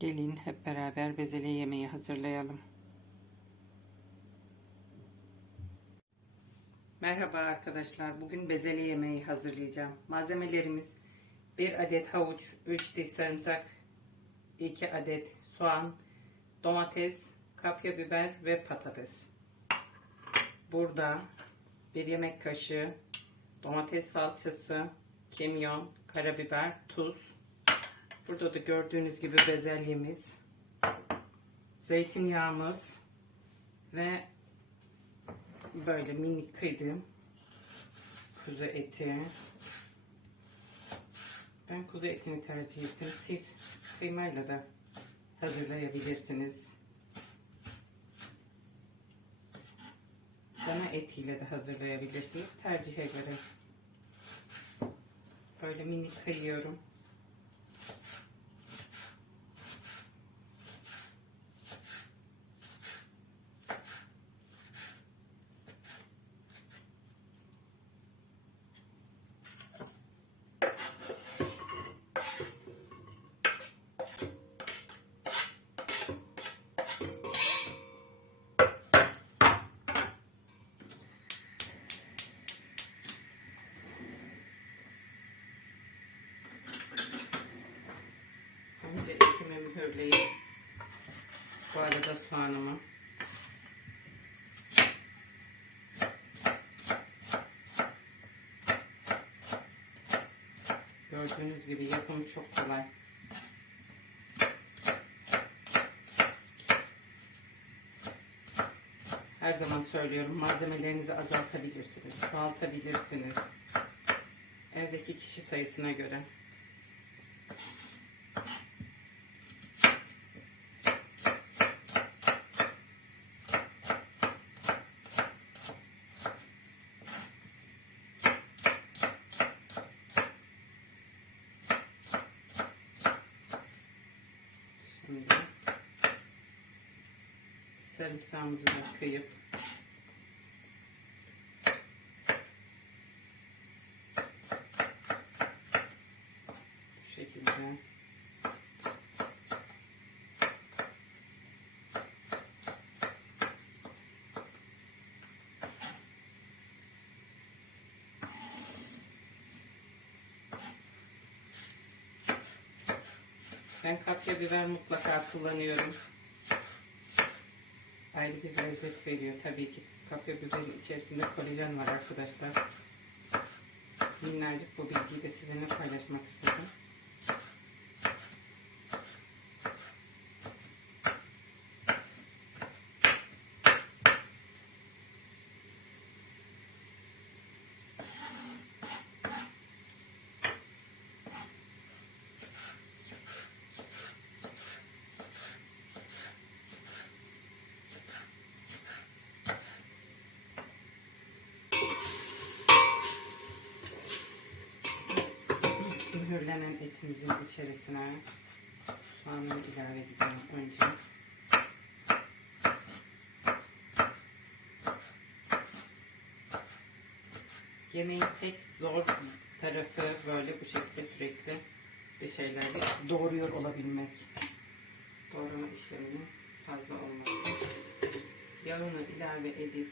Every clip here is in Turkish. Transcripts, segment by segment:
Gelin hep beraber bezelye yemeği hazırlayalım. Merhaba arkadaşlar. Bugün bezelye yemeği hazırlayacağım. Malzemelerimiz 1 adet havuç, 3 diş sarımsak, 2 adet soğan, domates, kapya biber ve patates. Burada 1 yemek kaşığı domates salçası, kimyon, karabiber, tuz. Burada da gördüğünüz gibi bezelyemiz, zeytinyağımız ve böyle minik kıydım kuzu eti. Ben kuzu etini tercih ettim. Siz kıymayla da hazırlayabilirsiniz. Dana etiyle de hazırlayabilirsiniz. Tercihe göre. Böyle minik kıyıyorum. Arada soğanımı Gördüğünüz gibi yapımı çok kolay. Her zaman söylüyorum malzemelerinizi azaltabilirsiniz, çoğaltabilirsiniz. Evdeki kişi sayısına göre. Şimdi sarımsağımızı da kıyıp şekilde Ben kapya biber mutlaka kullanıyorum. Ayrı bir lezzet veriyor tabii ki. Kapya biberin içerisinde kolajen var arkadaşlar. Minnacık bu bilgiyi de sizinle paylaşmak istedim. Mühürlenen etimizin içerisine soğanı ilave edeceğim önce. Yemeğin tek zor tarafı böyle bu şekilde sürekli bir şeyleri doğruyor olabilmek. Doğrama işleminin fazla olması. Yağını ilave edip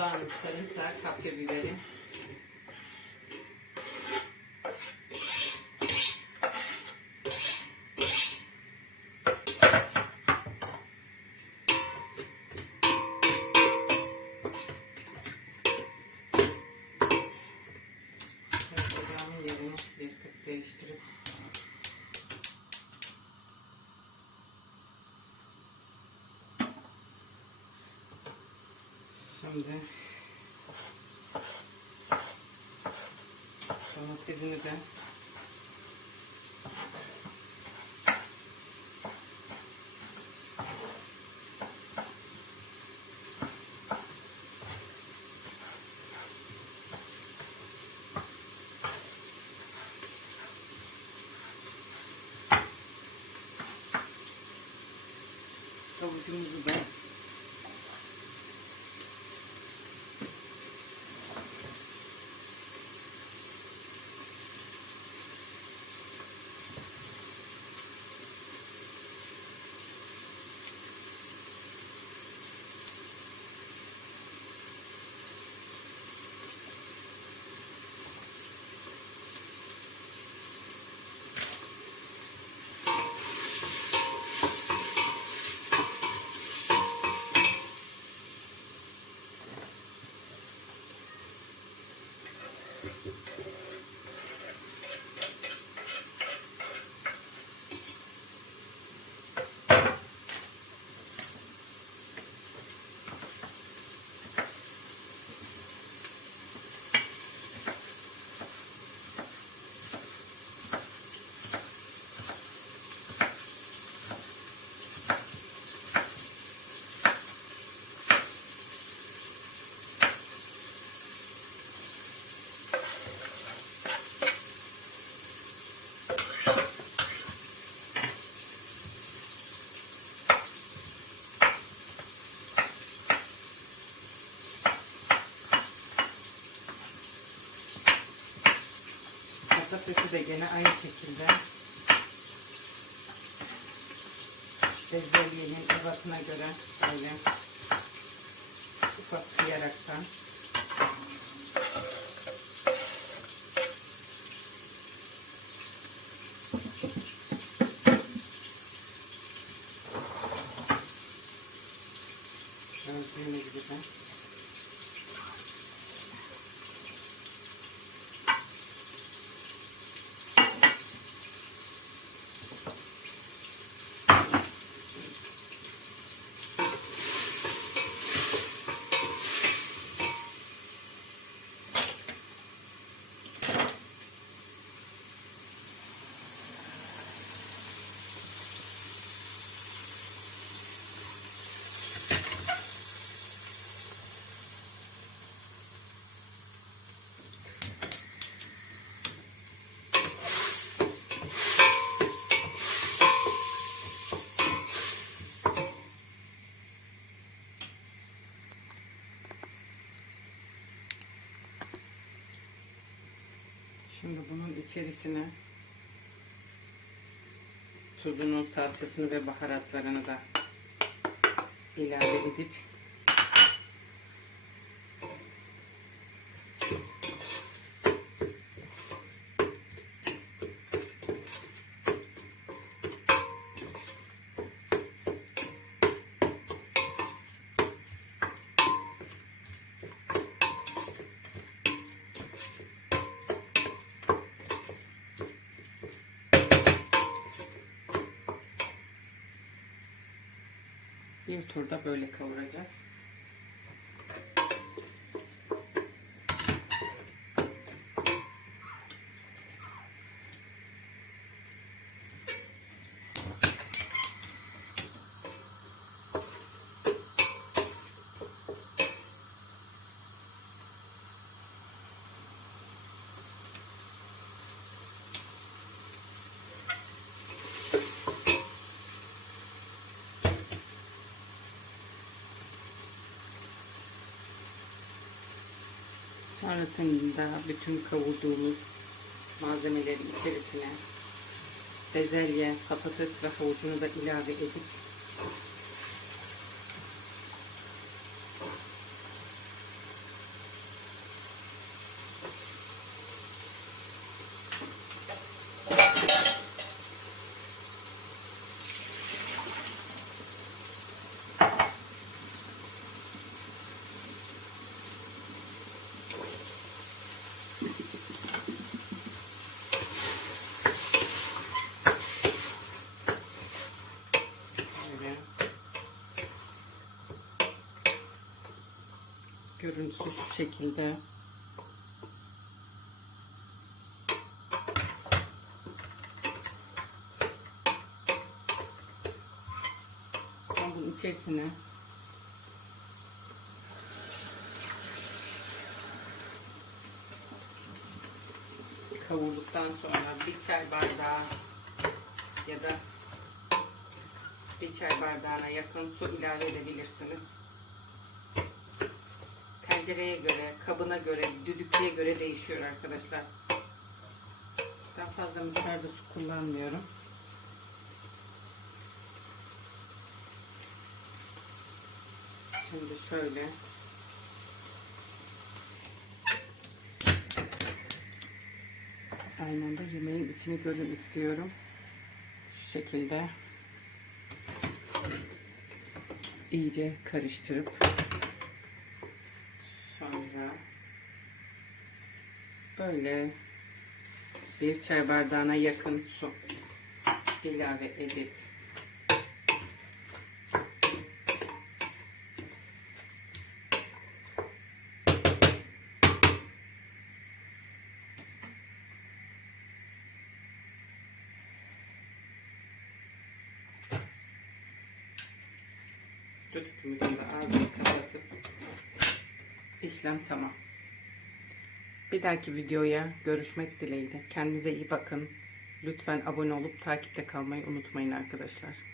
soğanı, sarımsak, kapya biberi. Şimdi. Domatesini de. Havucumuzu da Patatesi de gene aynı şekilde. Bezelyenin ebatına göre böyle ufak kıyaraktan Gördüğünüz gibi. Şimdi bunun içerisine tuzunu, salçasını ve baharatlarını da ilave edip bir turda böyle kavuracağız. Sonrasında bütün kavurduğumuz malzemeleri içerisine bezelye, patates ve havucunu da ilave edip böyle görüntüsü şu şekilde Ben içerisine kavurduktan sonra bir çay bardağı ya da bir çay bardağına yakın su ilave edebilirsiniz. Tencereye göre, kabına göre, düdüklüye göre değişiyor arkadaşlar. Ben fazla miktarda su kullanmıyorum. Şimdi şöyle aynı anda yemeğin içini görün istiyorum. Şu şekilde iyice karıştırıp sonra Böyle bir çay bardağına yakın su ilave edip Düdüklümüzün de ağzını kapatıp işlem tamam. Bir dahaki videoya görüşmek dileğiyle. Kendinize iyi bakın. Lütfen abone olup takipte kalmayı unutmayın arkadaşlar.